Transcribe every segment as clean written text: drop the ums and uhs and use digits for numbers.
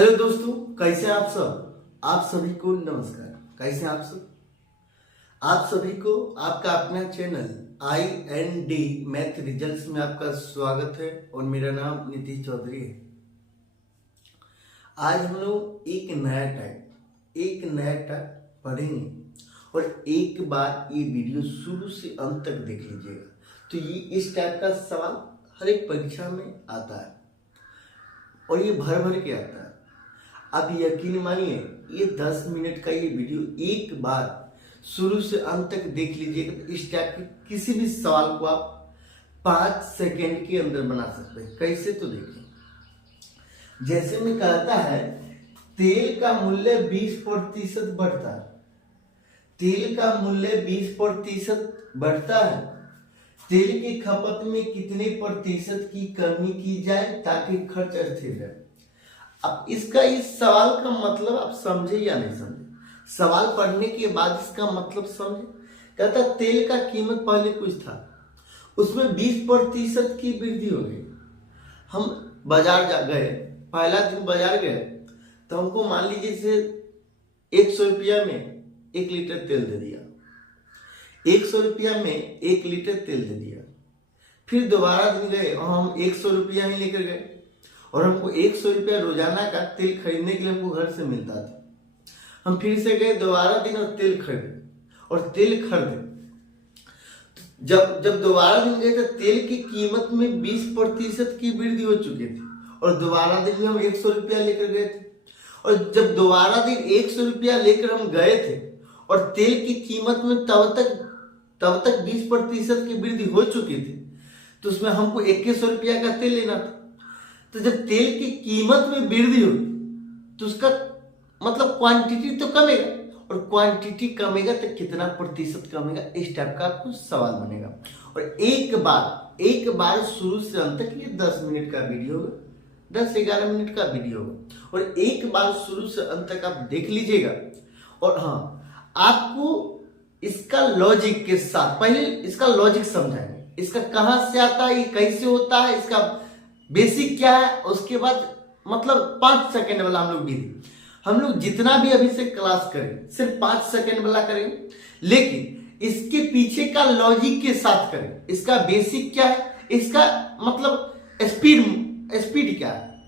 Hello दोस्तों, कैसे हैं आप सब। आप सभी को नमस्कार। कैसे हैं आप सब। आप सभी को आपका अपना चैनल IND मैथ रिजल्ट्स में आपका स्वागत है और मेरा नाम नीतीश चौधरी है। आज हम लोग एक नया टाइप पढ़ेंगे और एक बार ये वीडियो शुरू से अंत तक देख लीजिएगा। तो ये इस टाइप का सवाल हर एक परीक्षा में आता है और ये भर भर के आता है। अब यकीन मानिए, ये 10 मिनट का ये वीडियो एक बार शुरू से अंत तक देख लीजिएगा तो इस टाइप के किसी भी सवाल को आप 5 सेकेंड के अंदर बना सकते हैं। कैसे, तो देखिए। जैसे में कहता है तेल का मूल्य 20% बढ़ता है। तेल का मूल्य 20% बढ़ता है। तेल की खपत में कितने प्रतिशत की कमी की जाए ताकि खर्च स्थिर रहे। अब इसका इस सवाल का मतलब आप समझे या नहीं समझे। सवाल पढ़ने के बाद इसका मतलब समझे। कहता तेल का कीमत पहले कुछ था, उसमें 20% की वृद्धि हो गई। हम बाजार जा गए, पहला दिन बाजार गए तो हमको मान लीजिए से 100 रुपया में 1 लीटर तेल दे दिया। 100 रुपया में 1 लीटर तेल दे दिया। फिर दोबारा दिन गए और हम 100 रुपया ही लेकर गए और हमको 100 रुपया रोजाना का तेल खरीदने के लिए हमको घर से मिलता था। हम फिर से गए दोबारा दिन और तेल खरीदे और तेल खरीदे। जब दोबारा दिन गए तो तेल की कीमत में 20% की वृद्धि हो चुकी थी और दोबारा दिन में हम 100 रुपया लेकर गए थे। और जब दोबारा दिन 100 रुपया लेकर हम गए थे और तेल की कीमत में तब तक 20% की वृद्धि हो चुकी थी, तो उसमें हमको 2100 रुपया का तेल लेना था। तो जब तेल की कीमत में वृद्धि होगी तो उसका मतलब क्वांटिटी तो कमेगा और क्वांटिटी कमेगा तो कितना प्रतिशत कमेगा, इस टाइप का आपको सवाल बनेगा। और एक बार शुरू से अंत तक, ये 10 मिनट का वीडियो होगा, 10-11 मिनट का वीडियो होगा और एक बार शुरू से अंत तक आप देख लीजिएगा। और हाँ, आपको इसका लॉजिक के साथ पहले इसका लॉजिक समझाएंगे। इसका कहां से आता है, ये कैसे होता है, इसका बेसिक क्या है, उसके बाद मतलब 5 सेकेंड वाला हम लोग जितना भी अभी से क्लास करें सिर्फ 5 सेकेंड वाला करें, लेकिन इसके पीछे का लॉजिक के साथ करें। इसका बेसिक क्या है, इसका मतलब स्पीड क्या है,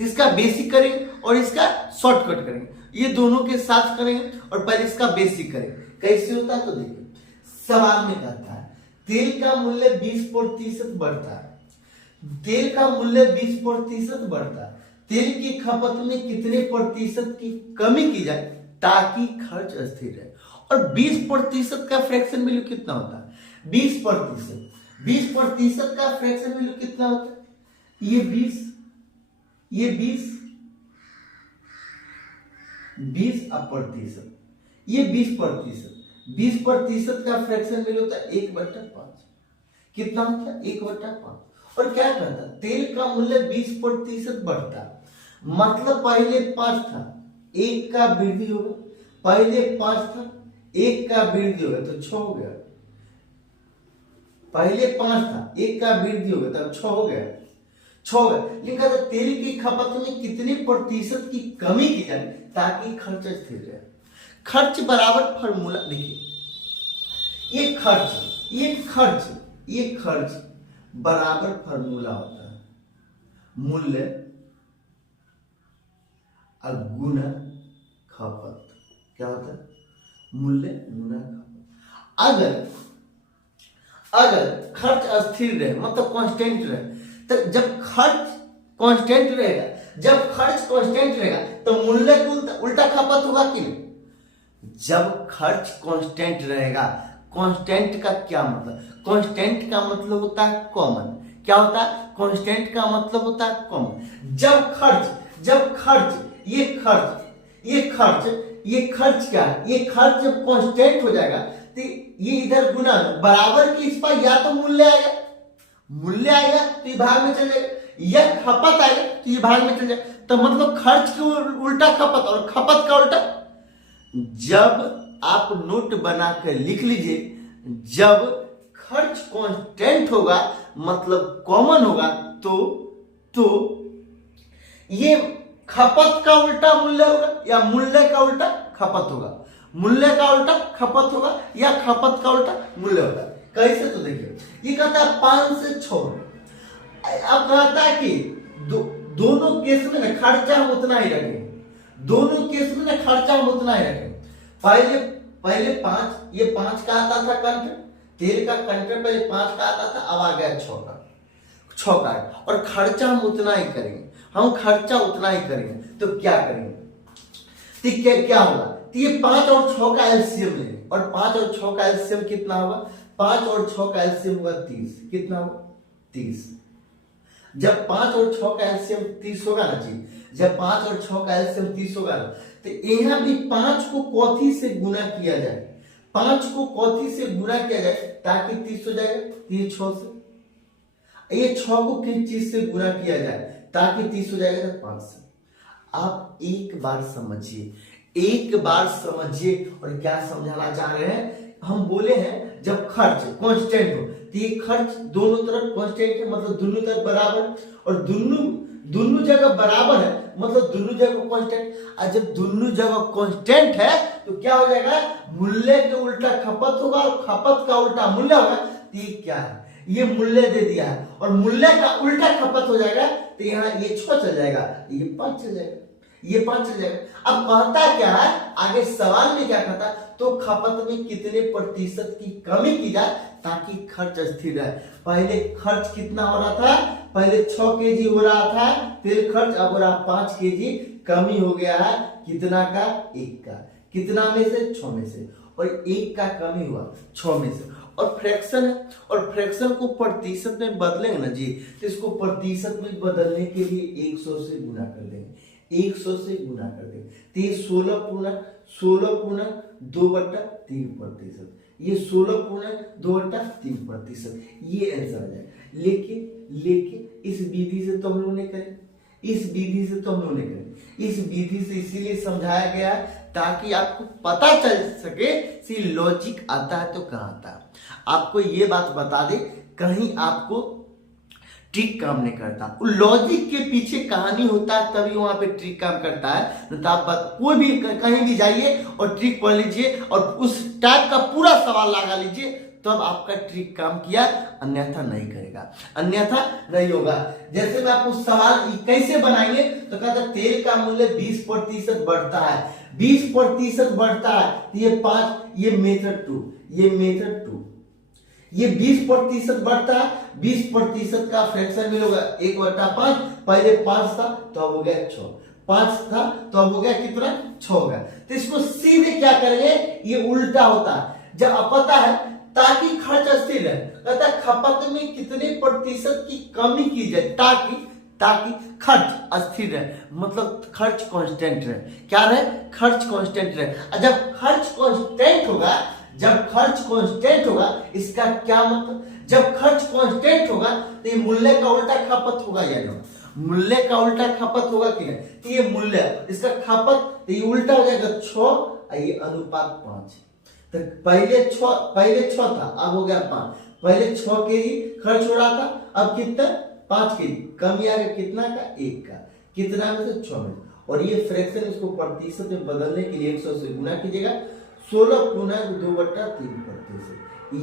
इसका बेसिक करें और इसका शॉर्टकट करें। ये दोनों के साथ करें और पहले इसका बेसिक करें। कैसे होता है तो देखिए, सवाल में कहता है तेल का मूल्य 20% बढ़ता है। तेल का मूल्य 20% बढ़ता है। तेल की खपत में कितने प्रतिशत की कमी की जाए ताकि खर्च स्थिर रहे। और 20% का फ्रैक्शन वैल्यू कितना होता है, 20% का फ्रैक्शन वैल्यू कितना होता है, ये 20 प्रतिशत, ये 20% का फ्रैक्शन वैल्यू होता है 1/5। कितना होता है, 1/5। और क्या कहता है, तेल का मूल्य 20% बढ़ता, मतलब पहले 5 था, 1 का वृद्धि होगा। पहले 5 था, 1 का वृद्धि होगा तो 6 हो गया। पहले 5 था, 1 का वृद्धि होगा तब 6 हो गया। 6 हो गया। लिखा था तेल की खपत में कितने प्रतिशत की कमी की जाए ताकि खर्च स्थिर रहे। खर्च बराबर फॉर्मूला देखिए, ये खर्च बराबर फॉर्मूला होता है मूल्य गुना खपत। क्या होता है, मूल्य गुना खपत। अगर खर्च स्थिर रहे मतलब कांस्टेंट रहे, तो जब खर्च कांस्टेंट रहेगा तो मूल्य को उल्टा खपत होगा कि नहीं। जब खर्च कांस्टेंट रहेगा, कांस्टेंट का क्या मतलब, कांस्टेंट का मतलब होता है कॉमन। क्या होता है, कांस्टेंट का मतलब होता है कॉमन। जब खर्च ये खर्च क्या है, ये खर्च जब कांस्टेंट हो जाएगा तो ये इधर गुना बराबर की इस पर या तो मूल्य आएगा तो ये भाग में चले जाएगा, या खपत आएगा तो ये भाग में चले जाएगा। तो मतलब खर्च का उल्टा खपत और खपत का उल्टा। जब आप नोट बनाकर लिख लीजिए, जब खर्च कांस्टेंट होगा मतलब कॉमन होगा तो ये खपत का उल्टा मूल्य होगा या मूल्य का उल्टा खपत होगा, मूल्य का उल्टा खपत होगा या खपत का उल्टा मूल्य होगा। कैसे, तो देखिए ये कहता है 5 से 6। अब कहता है कि दोनों केस में ना खर्चा हम उतना ही रखेंगे, दोनों केस में ना खर्चा हम उतना ही रखेंगे। पहले 5, ये 5 का आता था कंट्र, तेल का कंट्र पहले 5 का आता था, अब आ गया 6 का, 6 का है। और खर्चा हम उतना ही करेंगे, हम खर्चा उतना ही करेंगे। तो क्या करेंगे, तो क्या होगा, तो ये 5 और 6 का एलसीएम लेंगे, और 5 और 6 का एलसीएम कितना होगा, 5 और 6 का एलसीएम होगा 30। कितना होगा, 30। जब 5 और 6 का एलसीएम 30 होगा ना जी, जब 5 और 6 का एलसीएम 30 होगा ना, तो यहाँ भी 5 को कौथी से गुना किया जाए, 5 को कौथी से गुना किया जाए ताकि 30 हो जाएगा, 3 6 से। ये 6 को किस चीज से गुना किया जाए ताकि 30 हो जाएगा, 5 से। आप एक बार समझिए, एक बार समझिए। और क्या समझाना चाह रहे हैं, हम बोले हैं जब खर्च कांस्टेंट हो तो ये खर्च दोनों तरफ कांस्टेंट है, मतलब दोनों तरफ बराबर, और दोनों जगह बराबर है मतलब दोनों जगह कांस्टेंट। और जब दोनों जगह कांस्टेंट है तो क्या हो जाएगा, मूल्य के उल्टा खपत होगा और खपत का उल्टा मूल्य होगा। तो ये क्या है, ये मूल्य दे दिया है और मूल्य का उल्टा खपत हो जाएगा, तो यहाँ ये 6 चल जाएगा, ये 5 चल जाएगा, ये 5 चल जाएगा। अब कहता क्या है, आगे सवाल में क्या कहता है, तो खपत में कितने प्रतिशत की कमी की जाए ताकि खर्च स्थिर रहे। पहले खर्च कितना हो रहा था, पहले 6 केजी हो रहा था तेल खर्च, अब हो रहा 5 केजी, कमी हो गया है कितना का, 1 का। कितना में से, 6 में से, और 1 का कमी हुआ 6 में से। और फ्रैक्शन है, और फ्रैक्शन को प्रतिशत में बदलेंगे ना जी, तो इसको प्रतिशत में बदलने के लिए 100 से गुना कर देंगे, 100 से गुना कर देंगे। तो ये 16/2/3%, ये 16/2/3%, ये आंसर आ जाएगा। लेकिन इस विधि से तो हम लोग ने करें, इस विधि से तो हम लोग ने करें, इस विधि से इसीलिए समझाया गया है ताकि आपको पता चल सके कि लॉजिक आता है तो कहाँ आता है। आपको ये बात बता दे, कहीं आपको ट्रिक काम नहीं करता, लॉजिक के पीछे कहानी होता है तभी वहां पे ट्रिक काम करता है। तो आप कोई भी कहीं भी जाइए और ट्रिक पढ़ लीजिए और उस टाइप का पूरा सवाल लगा लीजिए, तब आपका ट्रिक काम किया, अन्यथा नहीं करेगा, अन्यथा नहीं होगा। जैसे मैं आपको सवाल कैसे बनाएंगे, तो कहता तेल का मूल्य 20% बढ़ता है, 20% बढ़ता है, तो ये 5, ये मेथड 2, ये मेथड 2, ये 20% बढ़ता है, 20% का फ्रैक्शन में होगा 1/5। पहले 5 था तो अब हो गया 6, 5 था तो अब हो गया कितना, 6 हो गया। तो इसको सीधे क्या करेंगे, ये उल्टा होता है। जब अब पता है ताकि खर्च स्थिर है, कहता है खपत में कितने प्रतिशत की कमी की जाए ताकि खर्च अस्थिर रहे, मतलब खर्च कांस्टेंट रहे। क्या रहे, खर्च कांस्टेंट रहे। जब खर्च कांस्टेंट होगा, जब खर्च कांस्टेंट होगा, इसका क्या मतलब, जब खर्च कांस्टेंट होगा तो ये मूल्य का उल्टा खपत होगा या नहीं, मूल्य का उल्टा खपत होगा कि नहीं, तो ये मूल्य, इसका खपत, तो ये उल्टा हो जाएगा 6, ये अनुपात 5। तो पहले 6 था, अब हो गया 5। पहले 6 केजी खर्च हो रहा था, अब कितना, 5 केजी, कमी आ गया कितना का, 1 का। कितना में से, 6 में। और ये फ्रैक्शन इसको प्रतिशत में बदलने के लिए 100 से गुना कीजिएगा, 16/2/3%,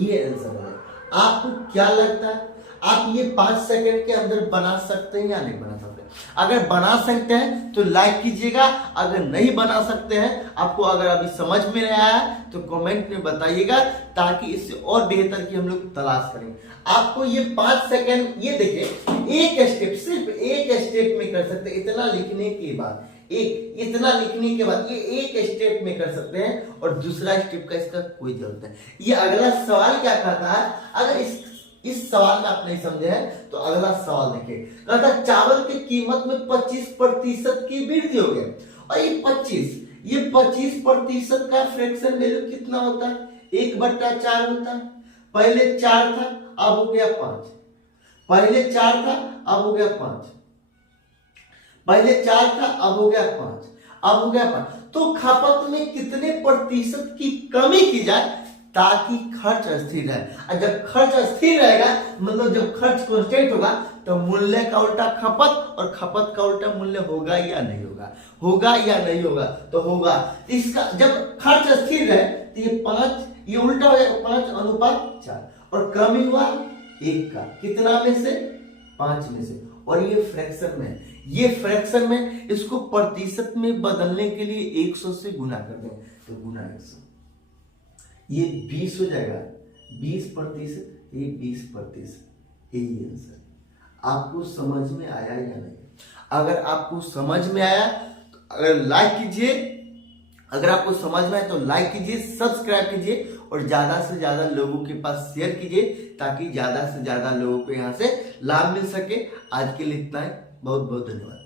ये आंसर है। आपको क्या लगता है, आप ये 5 सेकंड के अंदर बना सकते हैं या नहीं बना सकते? अगर बना सकते हैं तो लाइक कीजिएगा, अगर नहीं बना सकते हैं, आपको अगर अभी समझ में नहीं आया तो कमेंट में बताइएगा, ताकि इससे और बेहतर की हम लोग तलाश करें। आपको ये 5 सेकंड, ये देखिए, एक स्टेप, सिर्फ एक स्टेप में कर सकते हैं। इतना लिखने के बाद, इतना लिखने के बाद ये एक स्टेप में कर सकते हैं, और दूसरा स्टेप का इसका कोई जरूरत नहीं। ये अगला सवाल क्या कहता है, अगर इस सवाल में आप नहीं समझे हैं तो अगला सवाल देखिए, कहता है चावल की कीमत में 25% की वृद्धि हो गई, और ये 25% का फ्रैक्शन वैल्यू कितना होता है, 1/4 होता है। पहले 4 था, अब हो गया 5, पहले 4 था, अब हो गया 5, पहले 4 था, अब हो गया 5, अब हो गया 5। तो खपत में कितने प्रतिशत की कमी की जाए ताकि खर्च स्थिर रहे। और जब खर्च स्थिर रहेगा, मतलब जब खर्च कांस्टेंट होगा, तो मूल्य का उल्टा खपत और खपत का उल्टा मूल्य होगा या नहीं होगा, होगा या नहीं होगा, तो होगा। इसका जब खर्च स्थिर है तो ये 5, ये उल्टा हो जाएगा 5:4 और कम ही हुआ 1 का, कितना में से 5 में से, और ये फ्रैक्शन में, ये फ्रैक्शन में इसको प्रतिशत में बदलने के लिए 100 से गुना कर दें, तो गुना 100, ये 20 हो जाएगा, 20%, ये 20%, यही आंसर। आपको समझ में आया या नहीं? अगर आपको समझ में आया तो अगर लाइक कीजिए, अगर आपको समझ में आए तो लाइक कीजिए, सब्सक्राइब कीजिए और ज्यादा से ज्यादा लोगों के पास शेयर कीजिए ताकि ज्यादा से ज्यादा लोगों को यहाँ से लाभ मिल सके। आज के लिए इतना ही, बहुत बहुत धन्यवाद।